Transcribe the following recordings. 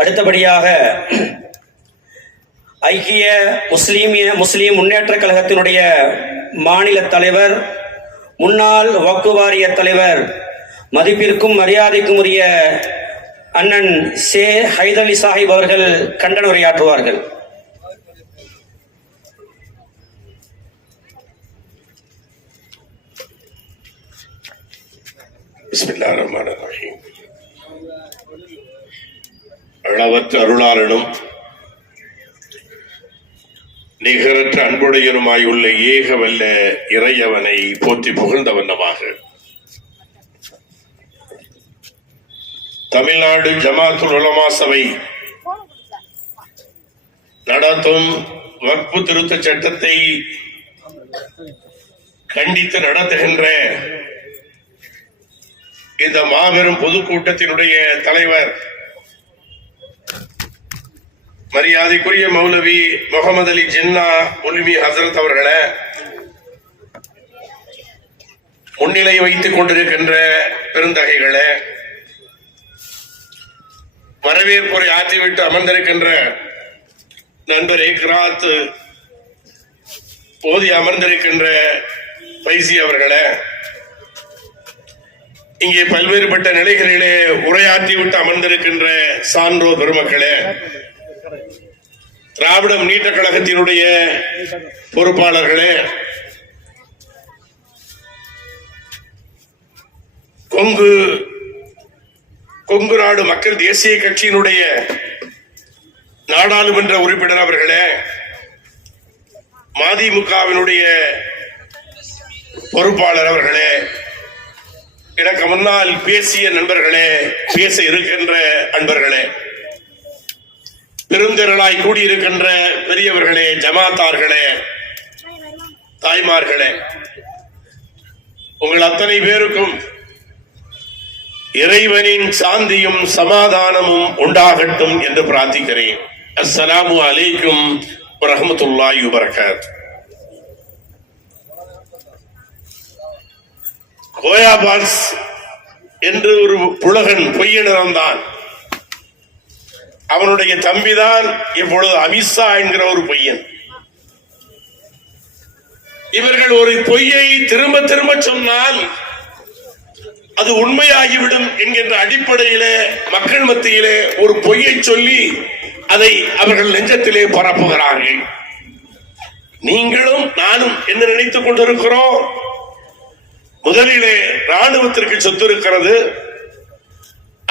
அடுத்தபடியாக ஐக்கிய முஸ்லீம் முன்னேற்ற கழகத்தினுடைய மாநில தலைவர், முன்னாள் வக்ஃப் வாரிய தலைவர், மதிப்பிற்கும் மரியாதைக்கும் உரிய அண்ணன் சே ஹைதர் அலி சாஹிப் அவர்கள் கண்டன உரையாற்றுவார்கள். பிஸ்மில்லாஹிர்ரஹ்மானிர்ரஹீம். அளவற்ற அருளாளனும் நிகரற்ற அன்புடையனுமாயுள்ள ஏகவல்ல இறையவனை போற்றி புகழ்ந்த வண்ணமாக தமிழ்நாடு ஜமாத்துல் உலமா சபை நடத்தும் வக்ஃப் திருத்த சட்டத்தை கண்டித்து நடத்துகின்ற இந்த மாபெரும் பொதுக்கூட்டத்தினுடைய தலைவர் மரியாதைக்குரிய மௌலவி முகமது அலி ஜின்னா உல்மி ஹசரத் அவர்களை முன்னிலை வைத்துக் கொண்டிருக்கின்ற பெருந்தகைகளை, வரவேற்புரை ஆற்றிவிட்டு அமர்ந்திருக்கின்ற நண்பர் ஏக்ராத் போதி அமர்ந்திருக்கின்ற பைசி அவர்களை, இங்கே பல்வேறுபட்ட நிலைகளிலே உரையாற்றிவிட்டு அமர்ந்திருக்கின்ற சான்றோர் பெருமக்களே, திராவிட முன்னேற்ற கழகத்தினுடைய பொறுப்பாளர்களே, கொங்கு நாடு மக்கள் தேசிய கட்சியினுடைய நாடாளுமன்ற உறுப்பினர் அவர்களே, மதிமுகவினுடைய பொறுப்பாளர் அவர்களே, எனக்கு முன்னால் பேசிய நண்பர்களே, பேச இருக்கின்ற அன்பர்களே, பெருந்திரளாய் கூடியிருக்கின்ற பெரியவர்களே, ஜமாத்தார்களே, தாய்மார்களே, உங்கள் அத்தனை பேருக்கும் இறைவனின் சாந்தியும் சமாதானமும் உண்டாகட்டும் என்று பிரார்த்திக்கிறேன். அஸ்ஸலாமு அலைக்கும் வரஹ்மத்துல்லாஹி வபரகாத்துஹு. கோயாபாஸ் என்று ஒரு புலகன் பொய்யன் இருந்தான். அவனுடைய தம்பிதான் இப்பொழுது அமித்ஷா என்கிற ஒரு பொய்யன். இவர்கள் ஒரு பொய்யை திரும்ப திரும்ப சொன்னால் அது உண்மையாகிவிடும் என்கின்ற அடிப்படையிலே மக்கள் மத்தியிலே ஒரு பொய்யை சொல்லி அதை அவர்கள் நெஞ்சத்திலே பரப்புகிறார்கள். நீங்களும் நானும் என்ன நினைத்துக் கொண்டிருக்கிறோம்? முதலிலே ராணுவத்திற்கு சொத்து இருக்கிறது,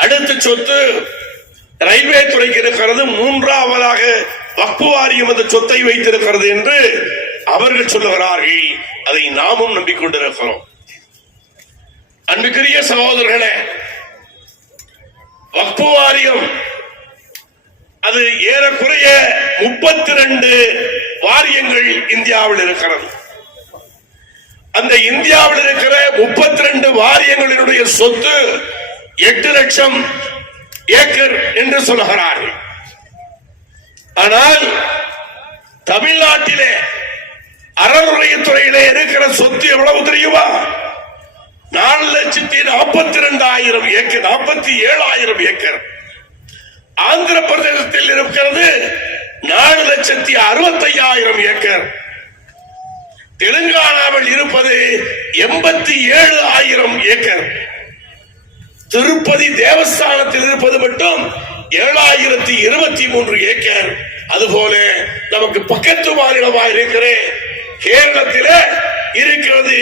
அடுத்த சொத்து ரயில்வே துறைக்கு இருக்கிறது, மூன்றாவதாக வக்ஃப் வாரியம் அந்த சொத்தை வைத்திருக்கிறது என்று அவர்கள் சொல்லுகிறார்கள். அதை நாமும் நம்பிக்கொண்டிருக்கிறோம். அன்புக்குரிய சகோதரர்களே, வக்ஃப் வாரியம் அது ஏறக்குறைய 32 வாரியங்கள் இந்தியாவில் இருக்கிறது. அந்த இந்தியாவில் இருக்கிற 32 வாரியங்களினுடைய சொத்து 8 லட்சம் ஏக்கர் என்று சொல்லுகிறார்கள். ஆனால் தமிழ்நாட்டிலே அறநிலையத்துறையிலே இருக்கிற சொத்து எவ்வளவு தெரியுமா? 4,42,000 ஏக்கர், 47,000 ஏக்கர். ஆந்திர பிரதேசத்தில் இருக்கிறது 4,65,000 ஏக்கர். தெலுங்கானாவில் இருப்பது 87,000 ஏக்கர். திருப்பதி தேவஸ்தானத்தில் இருப்பது மட்டும் 7,023 ஏக்கர். அதுபோல நமக்கு பக்கத்து மாநிலமாக இருக்கிற கேரளத்திலே இருக்கிறது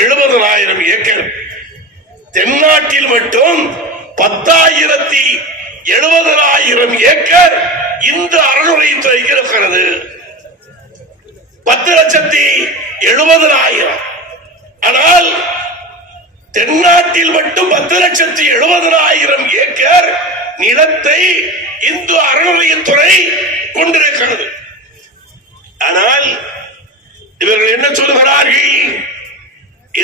70,000 ஏக்கர். தென்னாட்டில் மட்டும் 10,70,000 ஏக்கர் இந்த அறநிலையத்துறைக்கு இருக்கிறது. 10,70,000. ஆனால் தென்னாட்டில் மட்டும் 10,70,000 ஏக்கர் நிலத்தை இந்து அறநிலையத்துறை கொண்டிருக்கிறது. ஆனால் இவர்கள் என்ன சொல்லுகிறார்கள்?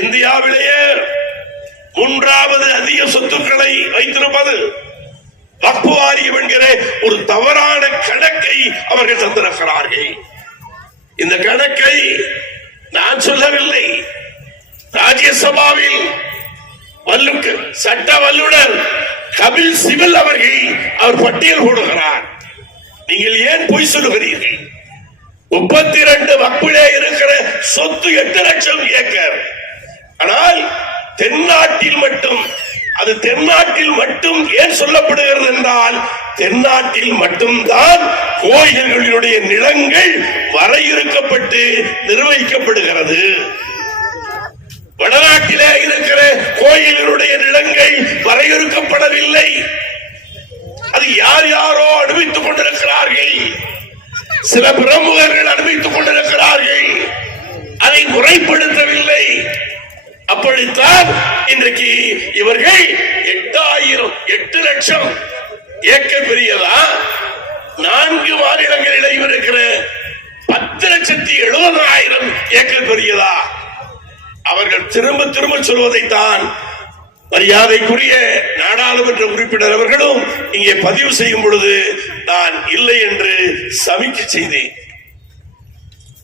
இந்தியாவிலேயே 3வது அதிக சொத்துக்களை வைத்திருப்பது வக்ஃப் வாரியம் என்கிற ஒரு தவறான கணக்கை அவர்கள் தந்திருக்கிறார்கள். இந்த கணக்கை நான் சொல்லவில்லை. ராஜ்யசபாவில் சட்ட வல்லுநர் கபில் சிபல் அவர்கள் அவர் பட்டியல் போடுகிறார். நீங்கள் ஏன் பொய் சொல்லுகிறீர்கள்? 32 வக்பிலே இருக்கிற சொத்து 8 லட்சம் ஏக்கர். ஆனால் தென்னாட்டில் மட்டும், அது தென்னாட்டில் மட்டும் ஏன் சொல்லப்படுகிறது என்றால், தென்னாட்டில் மட்டும்தான் கோயில்களுடைய நிலங்கள் வரையறுக்கப்பட்டு நிர்வகிக்கப்படுகிறது. வடநாட்டிலே இருக்கிற கோயில்களுடைய நிலங்கள் வரையறுக்கப்படவில்லை. அது யார் யாரோ அனுபவித்துக் கொண்டிருக்கிறார்கள். சில பிரமுகர்கள் அனுபவித்துக் கொண்டிருக்கிறார்கள். அதை முறைப்படுத்தவில்லை. அப்படித்தான் இன்றைக்கு இவர்கள் 8 லட்சம் ஏக்கர் பெரியதா, 4 மாநிலங்களில் இருக்கிற 10,70,000 ஏக்கர் பெரியதா? அவர்கள் திரும்ப திரும்ப சொல்வதைத்தான் மரியாதைக்குரிய நாடாளுமன்ற உறுப்பினர் அவர்களும் இங்கே பதிவு செய்யும் பொழுது நான் இல்லை என்று சமிக்கை செய்தேன்.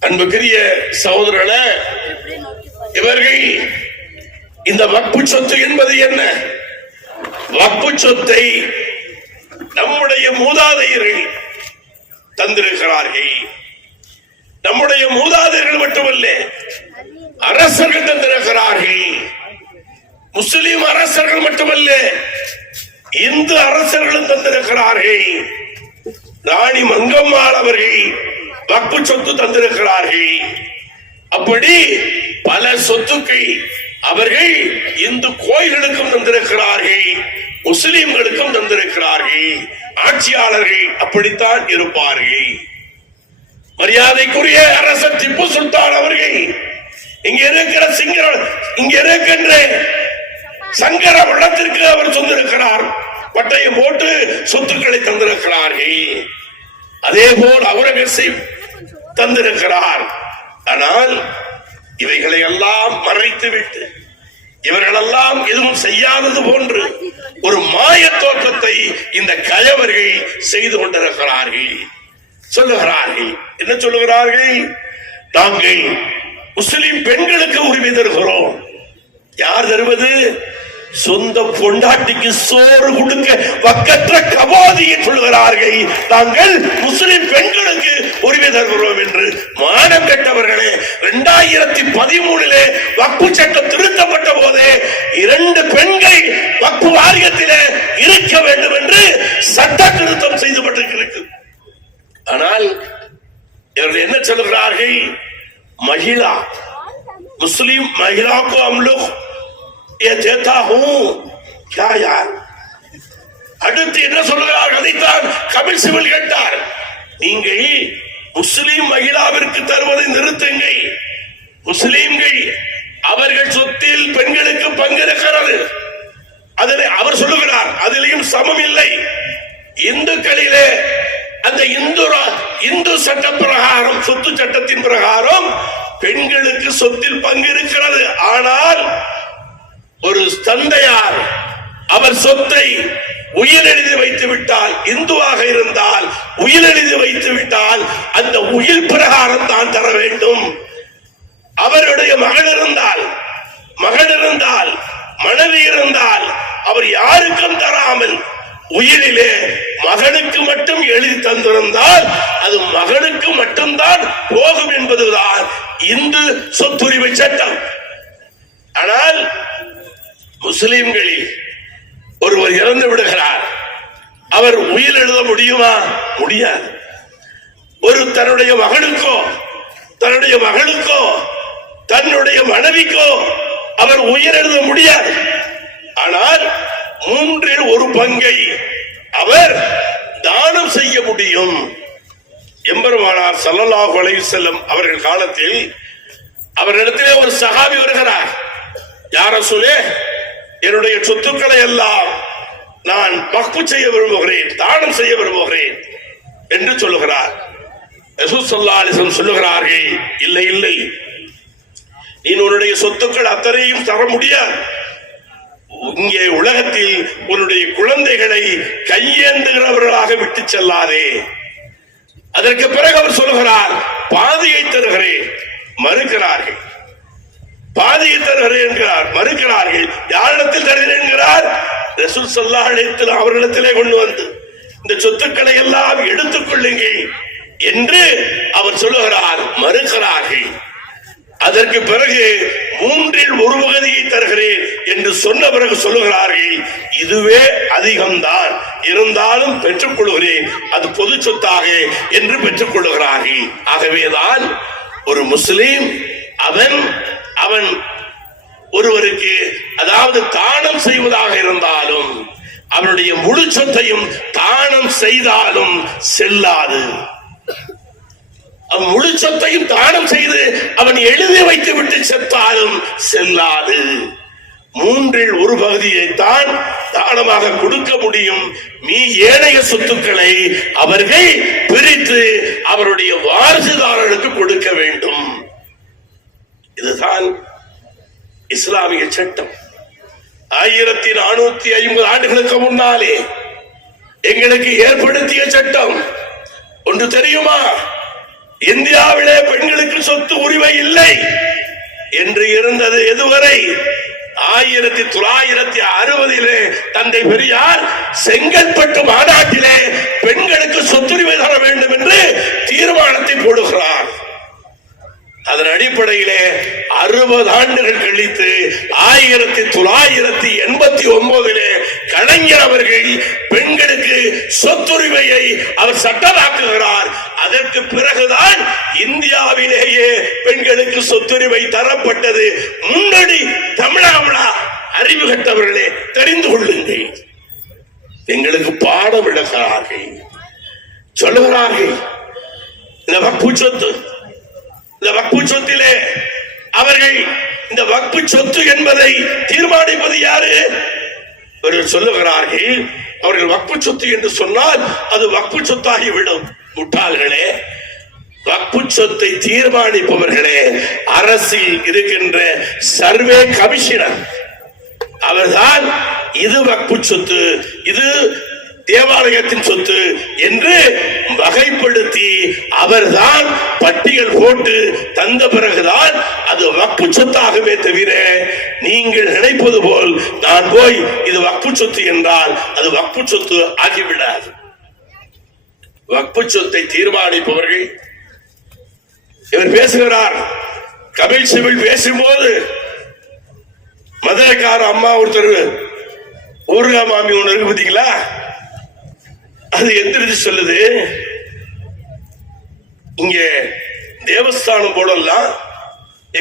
அன்புக்குரிய சகோதரர்களே, இவர்கள் இந்த வக்பு சொத்து என்பது என்ன? வக்பு சொத்தை நம்முடைய மூதாதையர்கள் தந்திருக்கிறார்கள். நம்முடைய மூதாதையர்கள் மட்டுமல்ல, அரசர்கள் தந்திருக்கிறார்கள். முஸ்லிம் அரசர்கள் மட்டுமல்ல, இந்து அரசர்களும் தந்திருக்கிறார்கள். ராணி மங்கம்மாள் அவர்கள் வக்பு சொத்து தந்திருக்கிறார்கள். அப்படி பல சொத்துக்கள் அவர்கள் இந்து கோயில்களுக்கும் தந்திருக்கிறார்கள், முஸ்லிம்களுக்கும் தந்திருக்கிறார்கள். ஆட்சியாளர்கள் அப்படித்தான் இருப்பார்கள். மரியாதைக்குரிய அரசர் திப்பு சுல்தான் அவர்கள் இங்க இருக்கின்ற சங்கர வளத்திற்கு அவர் சொந்திருக்கிறார், பட்டயம் போட்டு சொத்துக்களை தந்திருக்கிறார்கள். அதே போல் அவுரங்கசீப் தந்திருக்கிறார். ஆனால் இவைகளை எல்லாம் மறைத்துவிட்டு இவர்களெல்லாம் எதுவும் செய்யாதது போன்று ஒரு மாய தோற்றத்தை இந்த கயவர்கள் செய்து கொண்டிருக்கிறார்கள். சொல்லுகிறார்கள், என்ன சொல்லுகிறார்கள்? நாங்கள் முஸ்லிம் பெண்களுக்கு உரிமை தருகிறோம். யார் தருவது? சொந்த பொண்டாட்டிக்கு சோறு கொடுக்க வக்கற்ற கபாதியை சொல்கிறார்கள். நாங்கள் முஸ்லிம் பெண்களுக்கு உரிமை தருகிறோம் என்று. மானம் கெட்டவர்களே, 2013 வக்பு சட்டம் திருத்தப்பட்ட போதே 2 பெண்கள் வக்பு வாரியத்திலே இருக்க வேண்டும் என்று சட்ட திருத்தம் செய்யப்பட்டிருக்கிறது. ஆனால் இவர்கள் என்ன சொல்கிறார்கள்? महिला मुस्लिम महिला को हम लोग ये देता हूं क्या यार? அடுத்து என்ன சொல்கிறார்? அதைத்தான் கபில் சிபல் கேட்டார். நீங்கள் முஸ்லிம் மகிழாவிற்கு தருவதை நிறுத்துங்கள். முஸ்லிம்கள் அவர்கள் சொத்தில் பெண்களுக்கு பங்கு இருக்கிறது. அதில் அவர் சொல்லுகிறார், அதிலையும் சமம் இல்லை. இந்துக்களிலே அந்த இந்து சட்ட பிரகாரம், சொத்து சட்டத்தின் பிரகாரம் பெண்களுக்கு சொத்தில் பங்கு இருக்கிறது. ஆனால் ஒரு தந்தையார் அவர் சொத்தை உயில் எழுதி வைத்து விட்டால், இந்துவாக இருந்தால் உயில் எழுதி வைத்து விட்டால் அந்த உயில் பிரகாரம் தான் தர வேண்டும். அவருடைய மகள் இருந்தால், மனைவி இருந்தால் அவர் யாருக்கும் தராமல் உயிரிலே மகனுக்கு மட்டும் எழுதி தந்திருந்தால் அது மகனுக்கு மட்டும்தான் போகும் என்பதுதான் இந்து சொத்துரிமை சட்டம். ஆனால் முஸ்லிம்களில் ஒருவர் இறந்து விடுகிறார், அவர் உயில் எழுத முடியுமா? முடியாது. ஒரு தன்னுடைய மகனுக்கோ தன்னுடைய மனைவிக்கோ அவர் உயிர் எழுத முடியாது. ஆனால் 1/3 பங்கை அவர் தானம் செய்ய முடியும். எம்பெருமானார் ஸல்லல்லாஹு அலைஹி வஸல்லம் அவர்கள் காலத்தில் அவரிடத்திலே ஒரு சஹாபி வருகிறார். யா ரசூலே, என்னுடைய சொத்துக்களை எல்லாம் நான் வக்ஃப் செய்ய விரும்புகிறேன், தானம் செய்ய விரும்புகிறேன் என்று சொல்லுகிறார். ரசூல் ஸல்லல்லாஹு அலைஹி வஸல்லம் சொல்லுகிறார்கள், இல்லை இல்லை, நீ உன்னுடைய சொத்துக்கள் அத்தனையும் தர முடியாது. இங்கே உலகத்தில் உன்னுடைய குழந்தைகளை கையேந்துகிறவர்களாக விட்டு செல்லாதே. அதற்கு பிறகு அவர் சொல்லுகிறார், பாதியை தருகிறேன். மறுக்கிறார்கள். பாதியை தருகிறேன் என்கிறார், மறுக்கிறார்கள். யாரிடத்தில் தருகிறேன் என்கிறார்? ரசூல் ஸல்லல்லாஹு அலைஹி வஸல்லம் அவர்களிடத்திலே கொண்டு வந்து இந்த சொத்துக்களை எல்லாம் எடுத்துக் கொள்ளுங்கள் என்று அவர் சொல்லுகிறார், மறுக்கிறார்கள். அதற்கு பிறகு 1/3 தருகிறேன் என்று சொன்ன பிறகு சொல்லுகிறார்கள், இதுவே அதிகம்தான், இருந்தாலும் பெற்றுக் கொள்கிறேன், அது பொது சொத்தாக என்று பெற்றுக் கொள்ளுகிறார்கள். ஆகவேதான் ஒரு முஸ்லிம் அவன் ஒருவருக்கு அதாவது தானம் செய்வதாக இருந்தாலும் அவனுடைய முழு சொத்தையும் தானம் செய்தாலும் செல்லாது. முழு சொத்தையும் தானம் செய்து அவன் எழுதி வைத்து விட்டு செத்தாலும் செல்லாது. 1/3 தான் தானமாக கொடுக்க முடியும். ஏனைய சொத்துக்களை அவர்கள் பிரித்து அவருடைய வாரிசுதாரர்களுக்கு கொடுக்க வேண்டும். இதுதான் இஸ்லாமிய சட்டம். 1450 ஆண்டுகளுக்கு முன்னாலே எங்களுக்கு ஏற்படுத்திய சட்டம் ஒன்று தெரியுமா? இந்தியாவிலே பெண்களுக்கு சொத்து உரிமை இல்லை என்று இருந்தது. எதுவரை? 1960 தந்தை பெரியார் செங்கல்பட்டு மாநாட்டிலே பெண்களுக்கு சொத்துரிமை தர வேண்டும் என்று தீர்மானத்தை போடுகிறார். அதன் அடிப்படையிலே 60 ஆண்டுகள் கழித்து 1989 கலைஞர் அவர்கள் பெண்களுக்கு சொத்துரிமையை அவர் சட்டமாக்குகிறார். அதற்கு பிறகுதான் இந்தியாவிலேயே பெண்களுக்கு சொத்துரிமை தரப்பட்டது. முன்னணி தமிழகம்லா அறிவு கட்டவர்களே தெரிந்து கொள்ளுங்கள். எங்களுக்கு பாடம் விளக்கிறார்கள், சொல்லுகிறார்கள். இந்த வக்ஃபு சொத்து, இந்த வக்ஃபு சொத்திலே அவர்கள் இந்த வக்ஃபு சொத்து என்பதை தீர்மானிப்பது யாரு? அவர்கள் சொல்லுகிறார்கள், அவர்கள் வக்ஃபு சொத்து என்று சொன்னால் அது வக்ஃபு சொத்தாகிவிடும். முட்டாள்களே, வக்ஃபு சொத்தை தீர்மானிப்பவர்களே அரசில் இருக்கின்ற சர்வே கமிஷனர். அவர்தான் இது வக்ஃபு சொத்து, இது தேவாலயத்தின் சொத்து என்று வகைப்படுத்தி அவர்தான் பட்டியல் போட்டு தந்த பிறகுதான் அது வக்ஃபு சொத்தாகவே தவிர நீங்கள் நினைப்பது போல் நான் போய் இது வக்ஃபு சொத்து என்றால் அது வக்ஃபு சொத்து ஆகிவிடாது. வக்ஃபு சொத்தை தீர்மானிப்பவர்கள் இவர் பேசுகிறார். கபில் சிபில் பேசும்போது மதுரைக்கார அம்மா ஒருத்தர் ஊர்கா மாமி ஒண்ணு இருக்கு பாத்தீங்களா, அது எந்திரிச்சு சொல்லுது, இங்க தேவஸ்தானம் போர்டெல்லாம்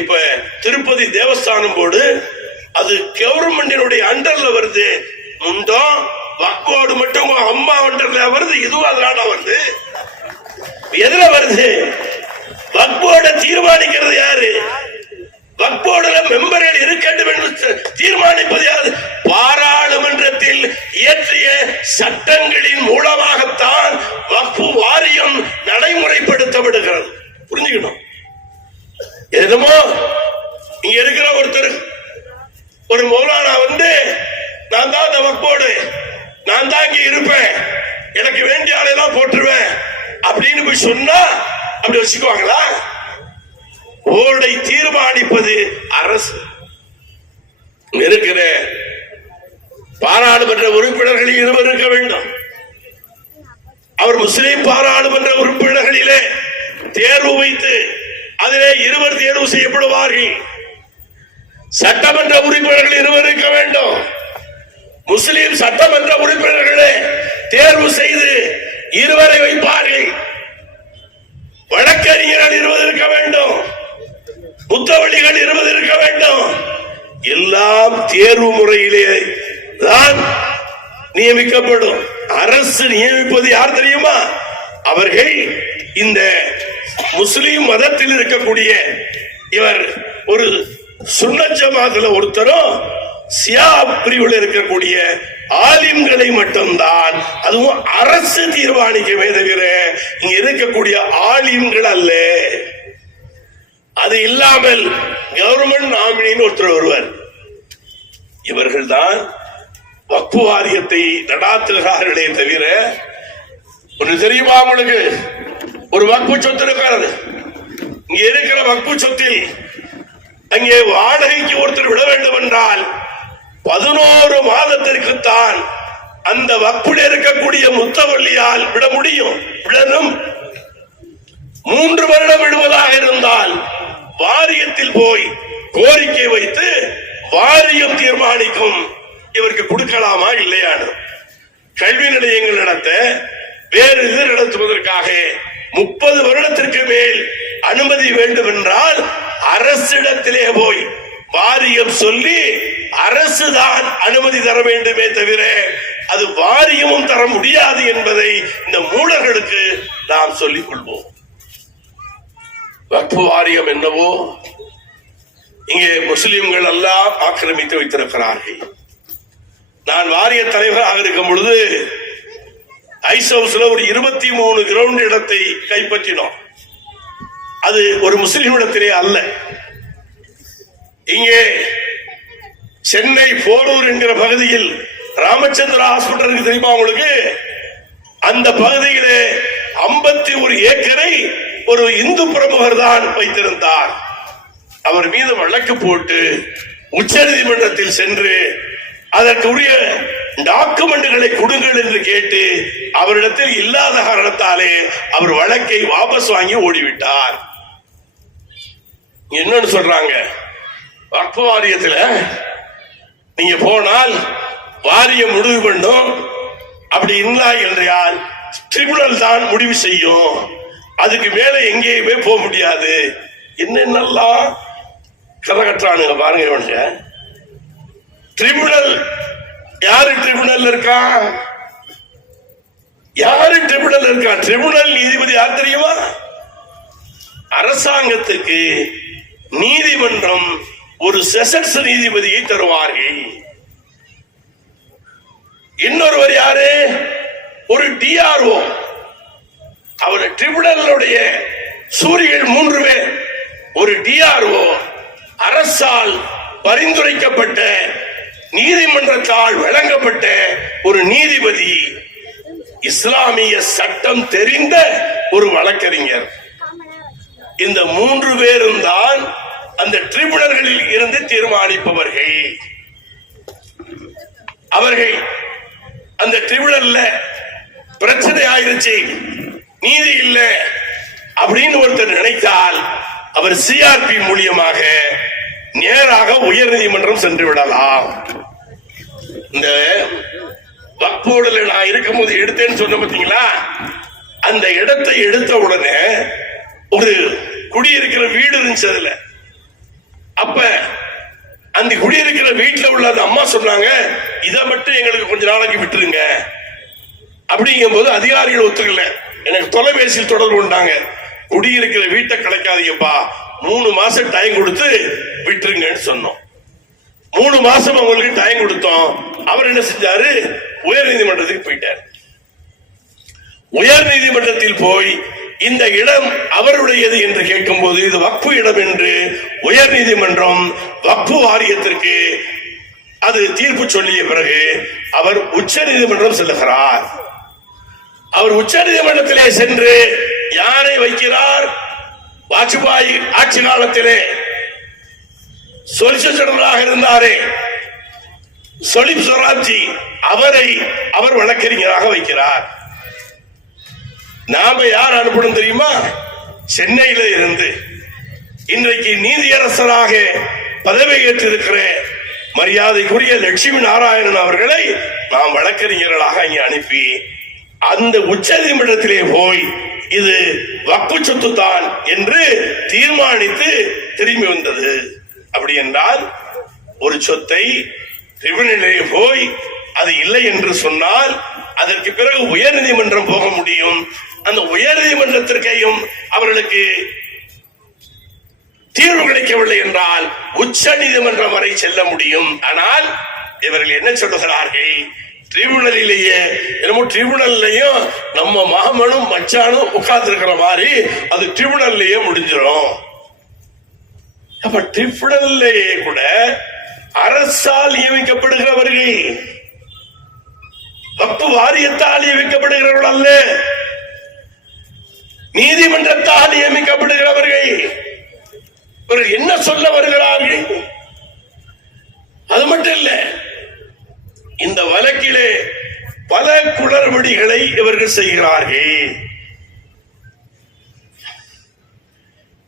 இப்ப திருப்பதி தேவஸ்தானம் போர்டு அது கவர்மெண்டினுடைய அண்டர்ல வருது. முண்டம் வக்ஃபோர்டு மட்டும் அம்மா அண்டர்ல வருது, இதுவும் அதனால வருது. எதுல வருது? வக்ஃபோர்டை தீர்மானிக்கிறது யாரு? வக்ஃபோர்டுல மெம்பர்கள் இருக்கட்டும் என்று தீர்மானிப்பது யாரு? பாராளுமன்றத்தில் இயற்றிய சட்டங்களின் மூலமாகத்தான் வக்ஃபு வாரியம் நடைமுறைப்படுத்தப்படுகிறது. புரிஞ்சுக்கணும். என்னமோ இங்க இருக்கிற ஒருத்தர் ஒரு மௌலானா நான் தான் அந்த வக்ஃபோர்டு, நான் தான் இங்க இருப்பேன், எனக்கு வேண்டிய ஆளெல்லாம் போட்டுருவேன் அப்படின்னு போய் சொன்னா அப்படி வச்சுக்குவாங்களா? போர்டை தீர்மானிப்பது அரசு. இருக்கிற பாராளுமன்ற உறுப்பினர்கள் 20 இருக்க வேண்டும். அவர் முஸ்லிம் பாராளுமன்ற உறுப்பினர்களிலே தேர்வு வைத்து அதிலே 20 தேர்வு செய்யப்படுவார்கள். சட்டமன்ற உறுப்பினர்கள் 20 இருக்க வேண்டும். முஸ்லிம் சட்டமன்ற உறுப்பினர்களே தேர்வு செய்து 20 வைப்பார்கள். வழக்கறிஞர்கள் 20 இருக்க வேண்டும். புத்தவழிகள் 20 இருக்க வேண்டும். எல்லாம் தேர்வு முறையிலே தான் நியமிக்கப்படும். அரசு நியமிப்பது யார் தெரியுமா? அவர்கள் இந்த முஸ்லிம் மதத்தில் இருக்கக்கூடிய இவர் ஒரு சுன்னத் ஜமாத்துல ஒருத்தரும் சியா பிரிவில் இருக்கக்கூடிய ஆலிம்களை மட்டும்தான், அதுவும் அரசு தீர்மானிக்கவே தவிர இங்க இருக்கக்கூடிய ஆலிம்கள் அல்ல. அது இல்லாமல் கவர்மெண்ட் நாமினின்னு ஒருத்தர் வருவார். இவர்கள் தான் வக்ஃபு வாரியத்தை நடாத்துகிறார்களே தவிர ஒன்று தெரியுமா உங்களுக்கு? ஒரு வக்ஃபு சொத்து இருக்கிறது. இங்க இருக்கிற வக்ஃபு சொத்தில் அங்கே வாடகைக்கு ஒருத்தர் விட வேண்டும் என்றால் 11 மாதத்திற்குத்தான் அந்த வக்குல இருக்கக்கூடிய முத்தவள்ளியால் விட முடியும். விடணும். 3 வருடம் விடுவதாக இருந்தால் வாரியத்தில் போய் கோரிக்கை வைத்து வாரியம் தீர்மானிக்கும் இவருக்கு கொடுக்கலாமா இல்லையான்னு. கல்வி நிலையங்கள் நடத்த வேறு இது நடத்துவதற்காக 30 வருடத்திற்கு மேல் அனுமதி வேண்டும் என்றால் அரசிடத்திலே போய் வாரியம் சொல்லி அரசுதான் அனுமதி தர வேண்டுமே தவிர அது வாரியமும் தர முடியாது என்பதை இந்த மூடர்களுக்கு நாம் சொல்லிக் கொள்வோம். வக்ஃப் வாரியம் என்னவோ இங்கே முஸ்லிம்கள் எல்லாம் ஆக்கிரமித்து வைத்திருக்கிறார்கள். நான் வாரிய தலைவராக இருக்கும் பொழுது ஐஸ் ஹவுஸ்ல ஒரு 23 கிரவுண்ட் இடத்தை கைப்பற்றினோம். அது ஒரு முஸ்லிம் இடத்திலே அல்ல. இங்கே சென்னை போரூர் என்கிற பகுதியில் ராமச்சந்திரா ஹாஸ்பிட்டலுக்கு தெரியுமா உங்களுக்கு? அந்த பகுதியிலே 51 ஏக்கரை ஒரு இந்து பிரமுகர் தான் வைத்திருந்தார். அவர் மீது வழக்கு போட்டு உச்ச நீதிமன்றத்தில் சென்று அதற்குரிய டாக்குமெண்ட்களை கொடுங்கள் என்று கேட்டு அவரிடத்தில் இல்லாத காரணத்தாலே அவர் வழக்கை வாபஸ் வாங்கி ஓடிவிட்டார். என்னன்னு சொல்றாங்க, வக்ஃப் வாரியத்துல நீங்க போனால் வாரியம் முடிவு பண்ணும், அப்படி இல்லை என்றால் ட்ரிபியூனல் தான் முடிவு செய்யும், அதுக்கு மேல எங்கேயுமே போக முடியாது. என்னென்னலாம் கதை கட்டுறானுங்க பாருங்க. இவனுங்க ட்ரிபியூனல் யாரு ட்ரிபியூனல் இருக்கா? யாரு ட்ரிபியூனல் இருக்கா? ட்ரிபியூனல் நீதிபதி யார் தெரியுமா? அரசாங்கத்துக்கு நீதிமன்றம் ஒரு செஷன்ஸ் நீதிபதியை தருவார்கள். இன்னொருவர் யாரு? ஒரு டிஆர்ஓ. அவர் ட்ரிபியூனலுடைய சூரிகள் 3 பேர். ஒரு டிஆர்ஓ, அரசால் பரிந்துரைக்கப்பட்ட நீதிமன்றத்தால் வழங்கப்பட்ட ஒரு நீதிபதி, இஸ்லாமிய சட்டம் தெரிந்த ஒரு வழக்கறிஞர். இந்த 3 பேரும் தான் அந்த ட்ரிபியூனல்களில் இருந்து தீர்மானிப்பவர்கள். அவர்கள் அந்த ட்ரிபியூனல்ல பிரச்சனை ஆயிருச்சு, நீதி இல்லை அப்படின்னு ஒருத்தர் நினைத்தால் அவர் சிஆர்பி மூலியமாக நேராக உயர் நீதிமன்றம் சென்று விடலாம். இந்த வக்ஃபோர்டுல நான் இருக்கும்போது எடுத்தேன்னு சொன்ன பாத்தீங்களா, அந்த இடத்தை எடுத்த உடனே ஒரு குடியிருக்கிற வீடு இருந்துச்சு. அதுல அப்ப அந்த குடியிருக்கிற வீட்டுல உள்ள அந்த அம்மா சொன்னாங்க, இதை மட்டும் எங்களுக்கு கொஞ்ச நாளைக்கு விட்டுருங்க. அப்படிங்கும் போது அதிகாரிகள் ஒத்துக்கல. எனக்கு தொலைபேசியில் தொடர்பு கொண்டாங்க, குடியிருக்கிற வீட்டை கிடைக்காதீங்கப்பா, 3 மாசம் டைம் கொடுத்து விட்டுருங்கன்னு சொன்னோம். 3 மாசம் அவங்களுக்கு டைம் கொடுத்தோம். அவர் என்ன செஞ்சாரு? உயர் நீதிமன்றத்துக்கு போயிட்டார். உயர் நீதிமன்றத்தில் போய் இந்த இடம் அவருடையது என்று கேட்கும் போது இது வக்ஃபு இடம் என்று உயர் நீதிமன்றம் வக்ஃபு வாரியத்திற்கு அது தீர்ப்பு சொல்லிய பிறகு அவர் உச்ச நீதிமன்றம் செல்லுகிறார். அவர் உச்ச நீதிமன்றத்திலே சென்று யாரை வைக்கிறார்? வாஜ்பாய் ஆட்சி காலத்திலே சொலிசிட்டராக இருந்தாரே சொலிப் சொராப்ஜி, அவரை அவர் வழக்கறிஞராக வைக்கிறார். நாம யார் அனுப்பணும் தெரியுமா? சென்னையில இருந்து இன்றைக்கு நீதியரசராக பதவி ஏற்றிருக்கிற மரியாதைக்குரிய லட்சுமி நாராயணன் அவர்களை நாம் வழக்கறிஞர்களாக இங்கே அனுப்பி அந்த உச்ச நீதிமன்றத்திலே போய் இது வக்ஃபு சொத்து தான் என்று தீர்மானித்து திரும்பி வந்தது. அப்படி என்றால் ஒரு சொத்தை ட்ரிபியூனலிலே போய் அது இல்லை என்று சொன்னால் அதற்கு பிறகு உயர் நீதிமன்றம் போக முடியும். அந்த உயர் நீதிமன்றத்திற்கையும் அவர்களுக்கு தீர்வு கிடைக்கவில்லை என்றால் உச்ச நீதிமன்றம் வரை செல்ல முடியும். ஆனால் இவர்கள் என்ன சொல்லுகிறார்கள்? ட்ரிபியூனலிலேயே என்னமோ ட்ரிபியூனல்லையும் நம்ம மாமனும் மச்சானும் உட்கார்ந்து இருக்கிற மாதிரி அது ட்ரிபியூனல்லையே முடிஞ்சிடும். அப்ப ட்ரிபியூனல்லையே கூட அரசால் நியமிக்கப்படுகிறவர்கள், வக்ஃபு வாரியத்தால் நியமிக்கப்படுகிறவர்கள் அல்ல, நீதிமன்றத்தால் நியமிக்கப்படுகிறவர்கள். இவர்கள் என்ன சொல்ல வருகிறார்கள்? அது மட்டும் இல்ல, இந்த வழக்கிலே பல குளறுபடிகளை இவர்கள் செய்கிறார்கள்.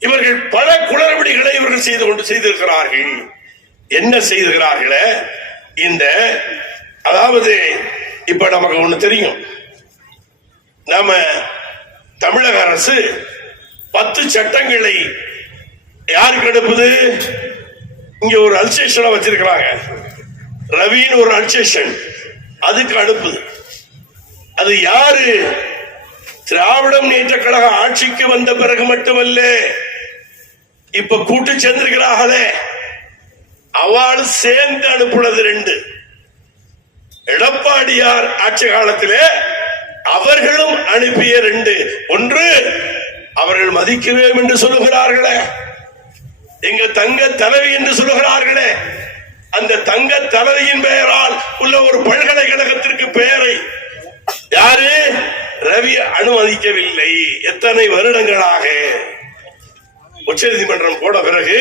இவர்கள் பல குளறுபடிகளை இவர்கள் செய்திருக்கிறார்கள். என்ன செய்திருக்கிறார்களே, இந்த அதாவது இப்ப நமக்கு ஒண்ணு தெரியும், நாம தமிழக அரசு 10 சட்டங்களை யாருக்கு அனுப்புது? இங்க ஒரு அல்சேஷனை வச்சிருக்கிறாங்க, ரவின்னு ஒரு அல்சேஷன், அதுக்கு அனுப்புது. அது யாரு? திராவிட முன்னேற்ற கழக ஆட்சிக்கு வந்த பிறகு மட்டுமல்ல, இப்ப கூட்டு சேர்ந்திருக்கிறார்களே அவள் சேர்ந்து அனுப்புனது 2. எடப்பாடியார் ஆட்சி காலத்திலே அவர்களும் அனுப்பிய 2. ஒன்று, அவர்கள் மதிக்கிறோம் என்று சொல்லுகிறார்களே, எங்க தங்க தலைவி என்று சொல்லுகிறார்களே, அந்த தங்க தலைவியின் பெயரால் உள்ள ஒரு பல்கலைக்கழகத்திற்கு பெயரை யாரு? ரவி அனுமதிக்கவில்லை. எத்தனை வருடங்களாக உச்சநீதிமன்றம் போன பிறகு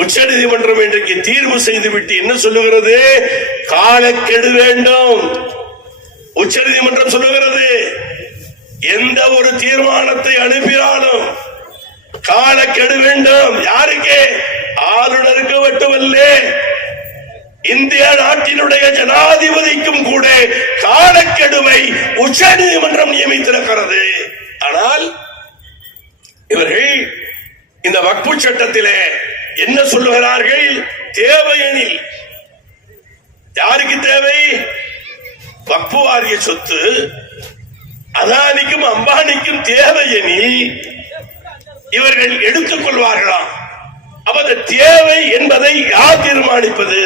உச்சநீதிமன்றம் இன்றைக்கு தீர்வு செய்துவிட்டு என்ன சொல்லுகிறது? காலக்கெடு வேண்டும். உச்சநீதிமன்றம் சொல்லுகிறது, எந்த ஒரு தீர்மானத்தை அனுப்பினாலும் காலக்கெடு வேண்டும். யாருக்கு? ஆளுநருக்கு மட்டுமல்ல, இந்திய நாட்டினுடைய ஜனாதிபதிக்கும் கூட காலக்கெடுவை உச்சநீதிமன்றம் நியமித்திருக்கிறது. ஆனால் இவர்கள் இந்த வக்பு சட்டத்திலே என்ன சொல்லுகிறார்கள்? தேவையெனில், யாருக்கு தேவை? வக்பு வாரிய சொத்து அதானிக்கும் அம்பானிக்கும் தேவையெனில் இவர்கள் எடுத்துக் கொள்வார்களாம். அப்ப அந்த தேவை என்பதை யார் தீர்மானிப்பது?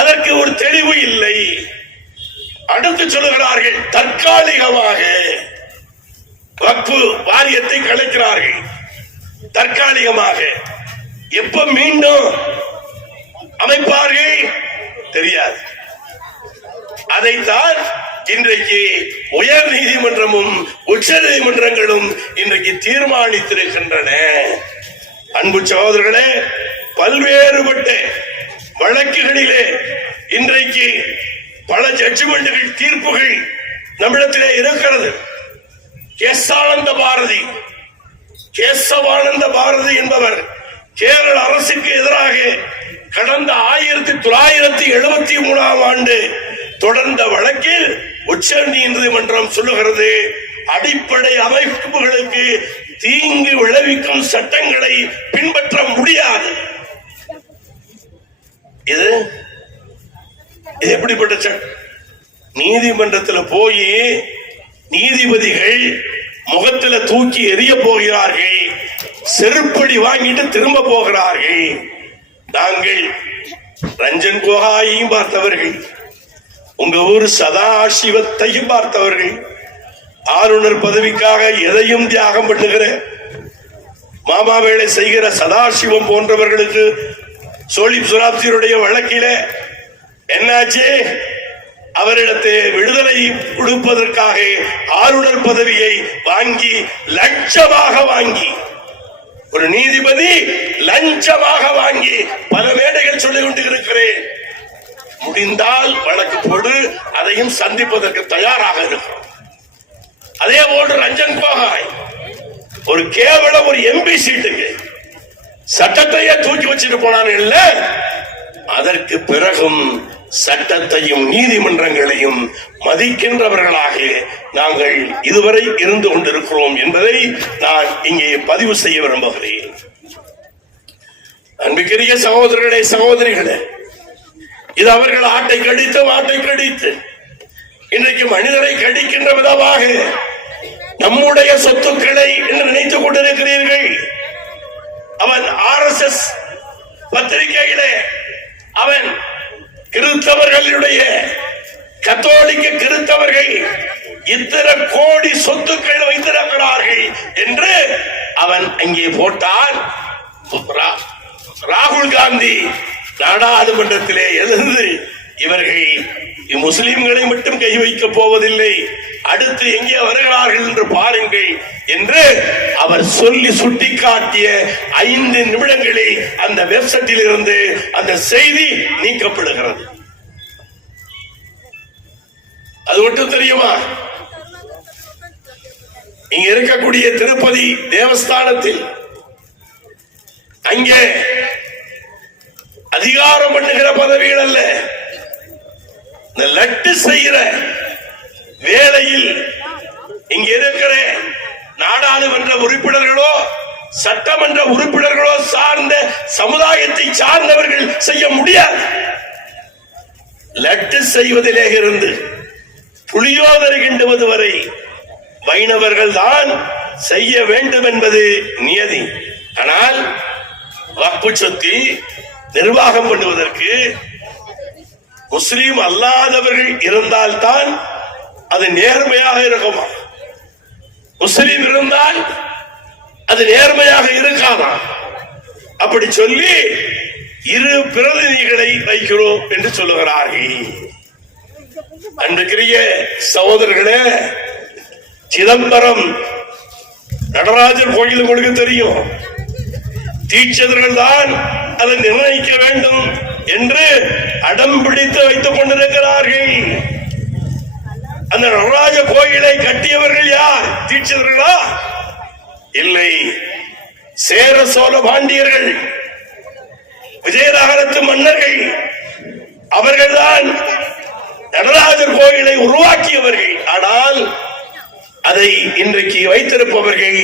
அதற்கு ஒரு தெளிவு இல்லை. அடுத்து சொல்லுகிறார்கள், தற்காலிகமாக வக்பு வாரியத்தை கலைக்கிறார்கள். தற்காலிகமாக எப்ப மீண்டும் அமைப்பார்கள் தெரியாது. அதைத்தான் இன்றைக்கு உயர் நீதிமன்றமும் உச்ச நீதிமன்றங்களும் இன்றைக்கு தீர்மானித்திருக்கின்றன. அன்பு சகோதரர்களே, பல்வேறுபட்ட வழக்குகளிலே இன்றைக்கு பல ஜட்ஜ்மெண்டுகள், தீர்ப்புகள் நம்மிடத்திலே இருக்கிறது. கேசவானந்த பாரதி என்பவர் கேரள அரசுக்கு எதிராக கடந்த 1973ஆம் ஆண்டு தொடர்ந்த வழக்கில் உச்ச நீதிமன்றம் சொல்லுகிறது, அடிப்படை அமைப்புகளுக்கு தீங்கு விளைவிக்கும் சட்டங்களை பின்பற்ற முடியாது. இது எப்படிப்பட்ட சட்டம்? நீதிமன்றத்தில் போய் நீதிபதிகள் முகத்தில் தூக்கி எறிய போகிறார்கள், செருப்படி வாங்கிட்டு திரும்ப போகிறார்கள். நாங்கள் ரஞ்சன் கோகாயையும் பார்த்தவர்கள், உங்க ஊர் சதாசிவத்தையும் பார்த்தவர்கள், ஆளுநர் பதவிக்காக எதையும் தியாகம் பண்ணுகிற மாமா வேலை செய்கிற சதாசிவம் போன்றவர்களுக்கு சோலிப் சுராப்தியுடைய வழக்கில என்னாச்சு? அவரிடத்தை விடுதலை கொடுப்பதற்காக ஆளுநர் பதவியை வாங்கி லட்சமாக வாங்கி, ஒரு நீதிபதி லஞ்சமாக வாங்கி பல மேடைகள் சொல்லிக் கொண்டு இருக்கிறேன். முடிந்தால் வழக்கு போடு, அதையும் சந்திப்பதற்கு தயாராக இருக்கிறோம். அதே போன்று ரஞ்சன் கோகாய் ஒரு கேவலம் ஒரு எம்பி சீட்டுக்கு சட்டத்தையே தூக்கி வச்சுட்டு போனான் இல்ல, அதற்கு பிறகும் சட்டத்தையும் நீதிமன்றங்களையும் மதிக்கின்றவர்களாக நாங்கள் இதுவரை இருந்து கொண்டிருக்கிறோம் என்பதை நான் இங்கே பதிவு செய்ய விரும்புகிறேன். அன்புக்குரிய சகோதரர்களே, சகோதரிகளே, இது அவர்கள் ஆட்டை கடித்து இன்றைக்கு மனிதரை கடிக்கின்ற விதமாக நம்முடைய சொத்துக்களை என்று நினைத்துக் கொண்டிருக்கிறீர்கள். அவன் RSS பத்திரிகையிலே அவன் கிறிஸ்தவர்களுடைய கத்தோலிக்க கிறிஸ்தவர்கள் இத்தனை கோடி சொத்துக்கள் வைத்திருக்கிறார்கள் என்று அவன் அங்கே போட்டால், ராகுல் காந்தி நாடாளுமன்றத்திலே எழுந்து இவர்கள் முஸ்லிம்களை மட்டும் கை வைக்க போவதில்லை, அடுத்து எங்கே வருகிறார்கள் என்று பாருங்கள் என்று அவர் சொல்லி சுட்டிக்காட்டிய 5 நிமிடங்களில் அந்த வெப்சைட்டில் இருந்து அந்த செய்தி நீக்கப்படுகிறது. அது மட்டும் தெரியுமா, இங்க இருக்கக்கூடிய திருப்பதி தேவஸ்தானத்தில் அங்கே அதிகாரம் பண்ணுகிற பதவிகள் அல்ல, இந்த லட்டு செய்கிற வேளையில் இங்க இருக்கிற நாடாளுமன்ற உறுப்பினர்களோ சட்டமன்ற உறுப்பினர்களோ சார்ந்த சமுதாயத்தை சார்ந்தவர்கள் செய்ய முடியாது. லட்டு செய்வதிலே இருந்து புளியோதரை கிண்டுவது வரை வைணவர்கள் தான் செய்ய வேண்டும் என்பது நியதி. ஆனால் வக்ஃபு சொத்தை நிர்வாகம் பண்ணுவதற்கு முஸ்லிம் அல்லாதவர்கள் இருந்தால்தான் அது நேர்மையாக இருக்குமா, முஸ்லிம் இருந்தால் அது நேர்மையாக இருக்காதா? அப்படி சொல்லி 2 பிரதிநிதிகளை வைக்கிறோம் என்று சொல்லுகிறார்கள். அன்றைக்குரிய சகோதரர்களே, சிதம்பரம் நடராஜர் கோயில் உங்களுக்கு தெரியும், தீட்சிதர்கள் தான் அதை நிர்ணயிக்க வேண்டும் என்று அடம் பிடித்து வைத்துக் கொண்டிருக்கிறார்கள். அந்த நடராஜ கோயிலை கட்டியவர்கள் யார்? தீட்சிதர்களா? இல்லை, சேர சோழ பாண்டியர்கள், விஜயநகரத்து மன்னர்கள். அவர்கள்தான் நடராஜர் கோயிலை உருவாக்கியவர்கள். ஆனால் அதை இன்றைக்கு வைத்திருப்பவர்கள்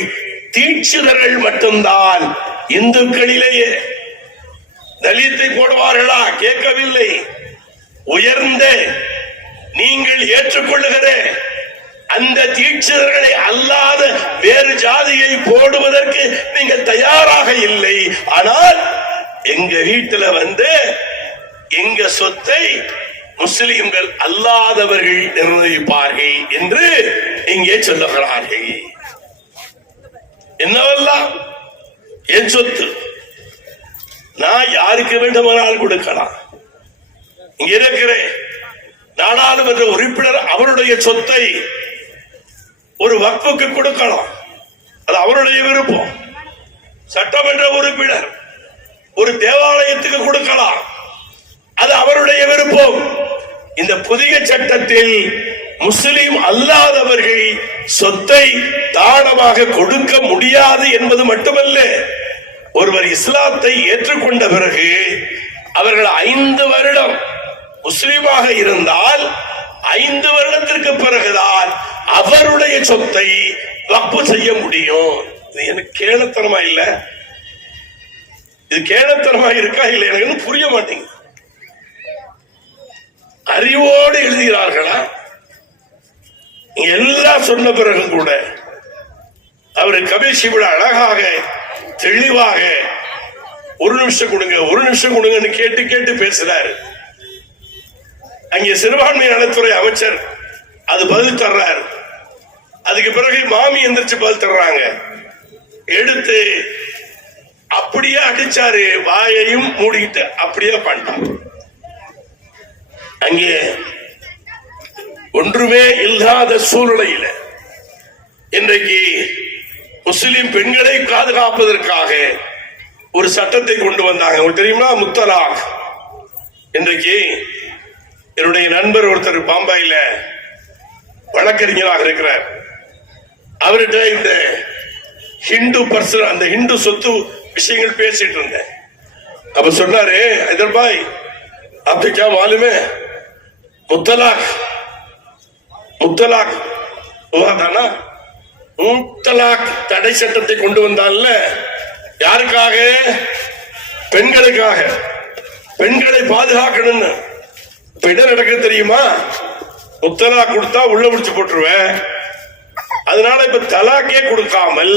தீட்சிதர்கள் மட்டும்தான். இந்துக்களிலேயே தலித்தை போடுவார்களா? கேட்கவில்லை. உயர்ந்த நீங்கள் ஏற்றுக்கொள்ளுகிற அந்த தீட்சிதர்களை அல்லாத வேறு ஜாதியை போடுவதற்கு நீங்கள் தயாராக இல்லை. ஆனால் எங்க வீட்டில் வந்து எங்க சொத்தை முஸ்லிம்கள் அல்லாதவர்கள் நிர்ணயிப்பார்கள் என்று இங்கே சொல்லுகிறார்கள். என்னவெல்லாம் என் சொத்து, நான் யாருக்கு வேண்டுமானால் கொடுக்கலாம். இங்க இருக்கிற நாடாளுமன்ற உறுப்பினர் அவருடைய சொத்தை ஒரு வக்ஃபுக்கு கொடுக்கலாம், அது அவருடைய விருப்பம். சட்டமன்ற உறுப்பினர் ஒரு தேவாலயத்துக்கு கொடுக்கலாம், அது அவருடைய விருப்பம். இந்த புதிய சட்டத்தில் முஸ்லிம் அல்லாதவர்கள் சொத்தை தானமாக கொடுக்க முடியாது என்பது மட்டுமல்ல, ஒருவர் இஸ்லாத்தை ஏற்றுக்கொண்ட பிறகு அவர்கள் 5 வருடம் முஸ்லிமாக இருந்தால் 5 வருடத்திற்கு பிறகுதான் அவருடைய சொத்தை வக்ஃபு செய்ய முடியும். இது எனக்கு கேளத்தனமா இல்ல, இது கேளத்தனமா இருக்கா இல்லை எனக்கு புரிய மாட்டேங்குது. அறிவோடு எழுதுகிறார்களா? எல்லாம் சொன்ன பிறகு கூட அவர் கபேஷ் இவ்வளவு அழகாக தெளிவாக 1 நிமிஷம் கொடுங்க 1 நிமிஷம் கொடுங்கன்னு கேட்டு கேட்டு பேசுறாரு. அங்கே சிறுபான்மை நலத்துறை அமைச்சர் அது பதில் தர்றாரு. அதுக்கு பிறகு மாமி எந்திரிச்சு பதில் தர்றாங்க. எடுத்து அப்படியே அடிச்சாரு, வாயையும் மூடிக்கிட்டு அப்படியே பண்ணிட்டான். அங்கே ஒன்றுமே இல்லாத சூழ்நிலையில் இன்றைக்கு முஸ்லிம் பெண்களை பாதுகாப்பதற்காக ஒரு சட்டத்தை கொண்டு வந்தாங்க. உங்களுக்கு தெரியுமா? முத்தலாக். இன்றைக்கு என்னுடைய நண்பர் ஒருத்தர் பாம்பாயில வழக்கறிஞராக இருக்கிறார். அவர்கிட்ட இந்த ஹிந்து பர்சன், அந்த ஹிந்து சொத்து விஷயங்கள் பேசிட்டு இருந்தேன். அப்ப சொன்னாரு, இதர் பாய் आपको क्या मालूम है முத்தலாக் हुआ था ना? முத்தலாக் தடை சட்டத்தை கொண்டு வந்தான்ல, யாருக்காக? பெண்களுக்காக, பெண்களை பாதுகாக்கணும்னு. இப்ப என்ன நடக்குது தெரியுமா? முத்தலாக் கொடுத்தா உள்ள முடிச்சு போட்டுருவேன். அதனால இப்ப தலாக்கே கொடுக்காமல்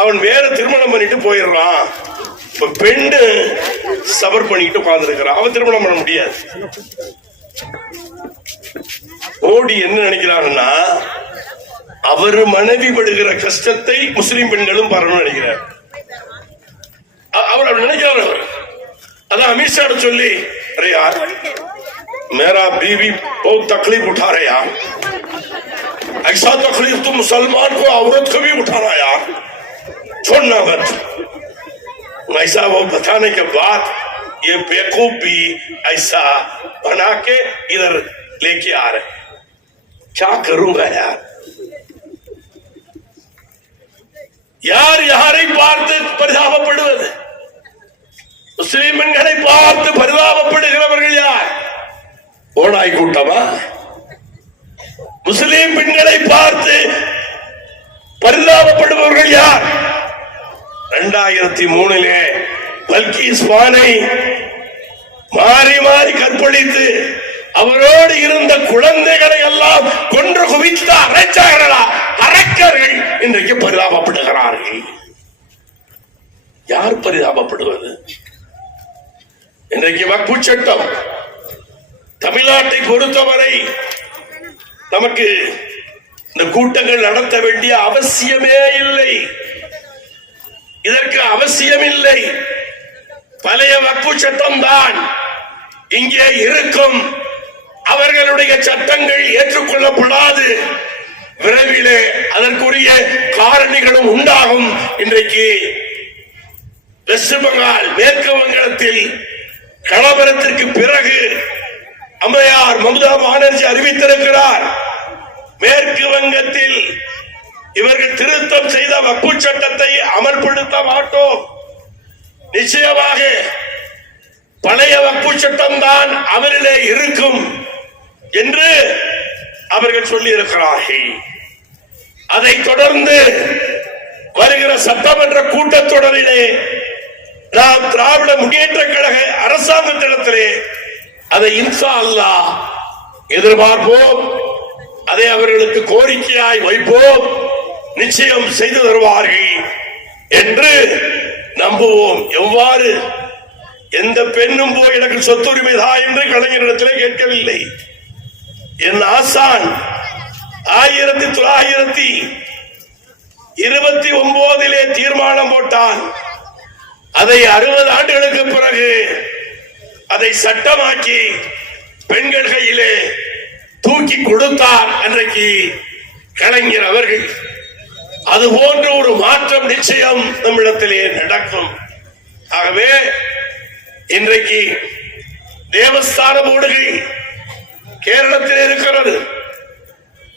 அவன் வேற திருமணம் பண்ணிட்டு போயிடுறான். இப்ப பெண்ணு சபர் பண்ணிட்டு உட்கார்ந்துருக்கிறான், அவன் திருமணம் பண்ண முடியாது. மோடி என்ன நினைக்கிறாங்கன்னா, அவர் மனைவி படுகிற கஷ்டத்தை முஸ்லிம் பெண்களும் பரணும் நினைக்கிறார். அவர் அப்படி நினைக்கிறார். அவர் அதான் அமித்ஷா சொல்லி, அரே யார் मेरा बीवी बहुत तकलीफ उठा रहे यार, ऐसा तकलीफ तो मुसलमान को औरत को भी उठा रहा यार, छोड़ना मत। ऐसा वो बताने के बाद ये बेवकूफ भी ऐसा बना के इधर लेके आ रहे, क्या करूंगा यार। யார் யாரை பார்த்து பரிதாபப்படுவது? முஸ்லிம்களை பார்த்து பரிதாபப்படுகிறவர்கள் யார்? ஓடாய் கூட்டமா? முஸ்லிம் பெண்களை பார்த்து பரிதாபப்படுபவர்கள் யார்? 2003 பல்கீஸ் பானை மாறி மாறி கற்பழித்து அவரோடு இருந்த குழந்தைகளை எல்லாம் கொன்று குவித்த அரைச்சார்களா அரக்கர்கள் இன்றைக்கு பரிதாபப்படுகிறார்கள். யார் பரிதாபப்படுவது? இன்றைக்கு வக்ஃபு சட்டம் தமிழ்நாட்டை பொறுத்தவரை நமக்கு இந்த கூட்டங்கள் நடத்த வேண்டிய அவசியமே இல்லை. இதற்கு அவசியம் இல்லை. பழைய வக்ஃபு சட்டம் தான் இங்கே இருக்கும். அவர்களுடைய சட்டங்கள் ஏற்றுக்கொள்ளப்படாது. விரைவிலே அதற்குரிய காரணிகளும் உண்டாகும். இன்றைக்கு வெஸ்ட் பெங்கால் மேற்கு வங்கத்தில் கலவரத்திற்கு பிறகு அம்மையார் மம்தா பானர்ஜி அறிவித்திருக்கிறார், மேற்கு வங்கத்தில் இவர்கள் திருத்தம் செய்த வக்ஃபு சட்டத்தை அமல்படுத்த மாட்டோம், நிச்சயமாக பழைய வக்ஃபு சட்டம் தான் அவரிலே இருக்கும் என்று அவர்கள் சொல்லி இருக்கிறார்கள். அதை தொடர்ந்து வருகிற சட்டமன்ற கூட்டத்தொடரிலே நாம் திராவிட முன்னேற்ற கழக அரசாங்கத்திடத்திலே அதை இன்ஷா அல்லாஹ் எதிர்பார்ப்போம். அதை அவர்களுக்கு கோரிக்கையாய் வைப்போம். நிச்சயம் செய்து தருவார்கள் என்று நம்புவோம். எவ்வாறு எந்த பெண்ணும் போய் எனக்கு சொத்துரிமை தான் என்று கலைஞரிடத்திலே கேட்கவில்லை. என் ஆசான் 1929 தீர்மானம் போட்டான். அதை 60 ஆண்டுகளுக்கு பிறகு அதை சட்டமாக்கி பெண்கள் கையிலே தூக்கி கொடுத்தார் அன்றைக்கு கலைஞர் அவர்கள். அது போன்ற ஒரு மாற்றம் நிச்சயம் நம்மிடத்திலே நடக்கும். ஆகவே இன்றைக்கு தேவஸ்தான போர்டுகள் கேரளத்தில் இருக்கிறது,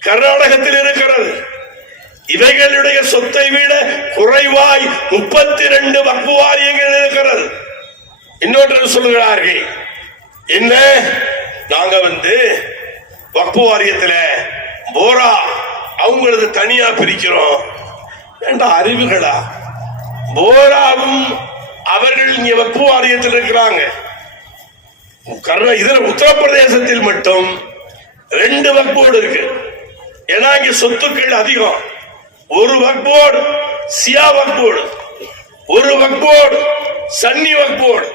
கர்நாடகத்தில் இருக்கிறது. இவைகளுடைய சொத்தை விட குறைவாய் 32 வக்ஃபு வாரியங்கள் இருக்கிறது. இன்னொன்று சொல்லுகிறார்கள், என்ன நாங்க வக்ஃபு வாரியத்தில் போரா அவங்களது தனியா பிரிக்கிறோம். அறிவுகளா? போராவும் அவர்கள் இங்க வக்ஃபு வாரியத்தில் இருக்கிறாங்க. இதுல உத்தரப்பிரதேசத்தில் மட்டும் 2 வக்ஃபு போர்டு இருக்கு. ஏன்னா இங்க சொத்துக்கள் அதிகம். ஒரு வக்ஃபு போர்டு சியா வக்ஃபு போர்டு, ஒரு வக்ஃபு போர்டு சன்னி வக்ஃபு போர்டு,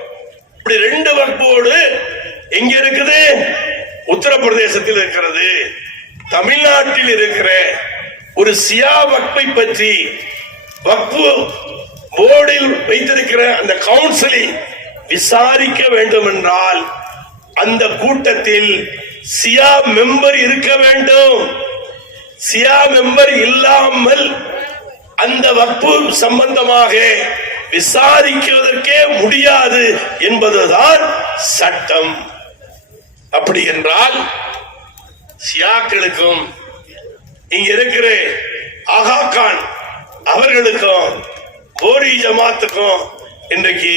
இப்படி 2 வக்ஃபு போர்டு எங்க இருக்குது? உத்தரப்பிரதேசத்தில் இருக்கிறது. தமிழ்நாட்டில் இருக்கிற ஒரு சியா வக்ஃபை பற்றி வக்ஃபு போர்டில் வைத்திருக்கிற அந்த கவுன்சிலில் விசாரிக்க வேண்டும் என்றால் அந்த கூட்டத்தில் சியா மெம்பர் இருக்க வேண்டும். சியா மெம்பர் இல்லாமல் அந்த வக்ஃபு சம்பந்தமாக விசாரிப்பதற்கே முடியாது என்பதுதான் சட்டம். அப்படி என்றால் சியாக்களுக்கும் இங்க இருக்கிற ஆகா கான் அவர்களுக்கும் போரி ஜமாத்துக்கும் இன்றைக்கு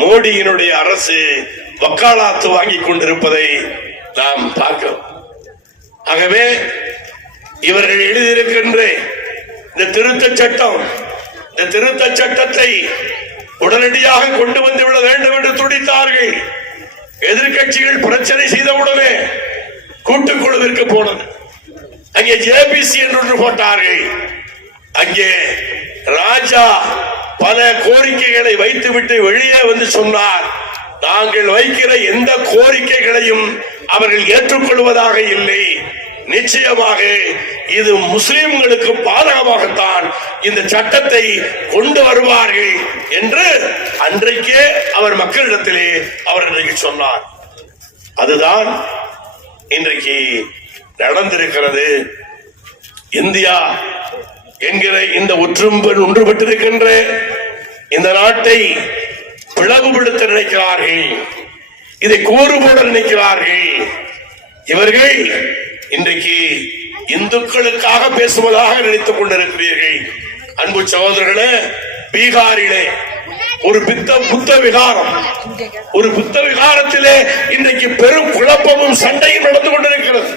மோடியினுடைய அரசு வக்காலத்து வாங்கி கொண்டிருப்பதை நாம் பார்க்கிறோம். ஆகவே இவர்கள் எழுதியிருக்கின்ற இந்த திருத்த சட்டம், இந்த திருத்த சட்டத்தை உடனடியாக கொண்டு வந்து விட வேண்டும் என்று துடித்தார்கள். எதிர்கட்சிகள் பிரச்சனை செய்தவுடனே கூட்டுக்குழுவிற்கு போனது. அங்கே ஜேபிசி என்று போட்டார்கள். அங்கே ராஜா பல கோரிக்கைகளை வைத்துவிட்டு வெளியே வந்து சொன்னார், நாங்கள் வைக்கிற எந்த கோரிக்கைகளையும் அவர்கள் ஏற்றுக்கொள்வதாக இல்லை. நிச்சயமாக இது முஸ்லிம்களுக்கு பாதகமாகத்தான் இந்த சட்டத்தை கொண்டு வருவார்கள் என்று அன்றைக்கே அவர் மக்களிடத்திலே அவர் இன்றைக்கு சொன்னார். அதுதான் இன்றைக்கு நடந்திருக்கிறது. இந்தியா என்கிற இந்த ஒன்றுபட்டிருக்கின்ற இந்த நாட்டை பிளவுபடுத்த நினைக்கிறார்கள், இதை கூறுபோட நினைக்கிறார்கள். இவர்கள் இன்றைக்கு இந்துக்களுக்காக பேசுவதாக நினைத்துக் கொண்டிருக்கிறீர்கள். அன்பு சகோதரர்களே, பீகாரிலே ஒரு புத்த விகாரம், ஒரு புத்த விகாரத்திலே இன்றைக்கு பெரும் குழப்பமும் சண்டையும் நடந்து கொண்டிருக்கிறது.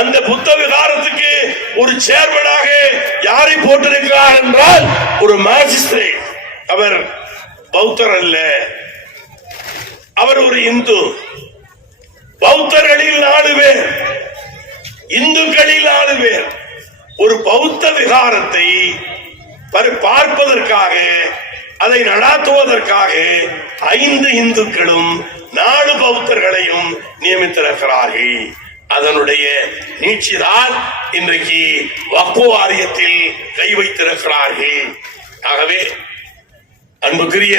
அந்த புத்த விகாரத்துக்கு ஒரு சேர்மனாக யாரை போட்டிருக்கிறார் என்றால் ஒரு மேஜிஸ்ட்ரேட். அவர் பௌத்தர் அல்ல, அவர் ஒரு இந்து. பௌத்தர்களில் 4 பேர், இந்துக்களில் 4 பேர். ஒரு பௌத்த விகாரத்தை பார்ப்பதற்காக, அதை நடாத்துவதற்காக 5 இந்துக்களும் 4 பௌத்தர்களையும் நியமித்திருக்கிறார்கள். அதனுடைய நீட்சிதான் இன்றைக்கு வக்ஃப் வாரியத்தில் கை வைத்திருக்கிறார்கள். ஆகவே அன்புக்குரிய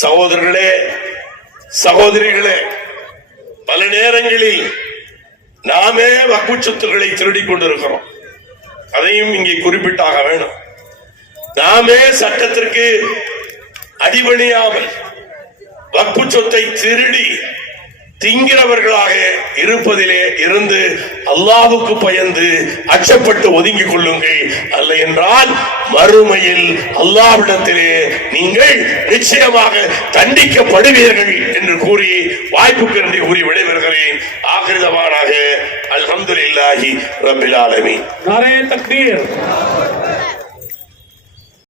சகோதரர்களே, சகோதரிகளே, பல நேரங்களில் நாமே வக்ஃப் சொத்துக்களை திருடிக் கொண்டிருக்கிறோம். அதையும் இங்கே குறிப்பிட்டாக வேணும். நாமே சட்டத்திற்கு அடிபணியாமல் வக்ஃப் சொத்தை திருடி திங்கிறவர்களாக இருப்பதிலே இருந்து அல்லாஹ்வுக்கு பயந்து அச்சப்பட்டு ஒதுங்கிக் கொள்ளுங்கள். அல்ல என்றால் மறுமையில் அல்லாஹ்விடத்திலே நீங்கள் நிச்சயமாக தண்டிக்கப்படுவீர்கள் என்று கூறி வாய்ப்புக்கு நன்றி கூறி விடைபெறுகிறேன். ஆகிருதமானாக அல்ஹம்துலில்லாஹி ரப்பில் ஆலமீன். நாரே தக்பீர்.